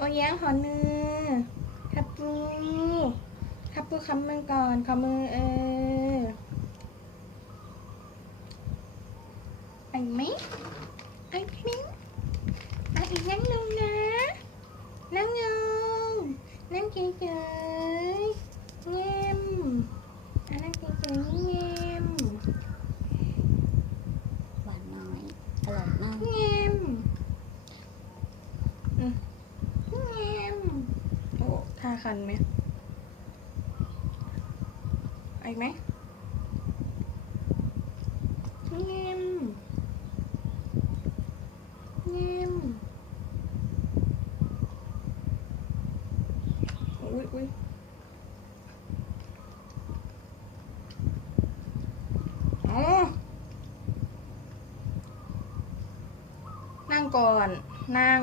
โอ้ยงขอมือคับปูคับปูคำมือก่อนขอมือไอ้ไหมไอ้มิ้งไอ้นั่งลงนะนั่งลงนั่งเฉยๆเงียบนั่งเฉยๆเงียบหวานน้อยอร่อยมากเงียบเงียบโอ้ท่าคันไหมไอ้ไหมเงียบเงียบอุ้ยอ๋อนั่งก่อนนั่ง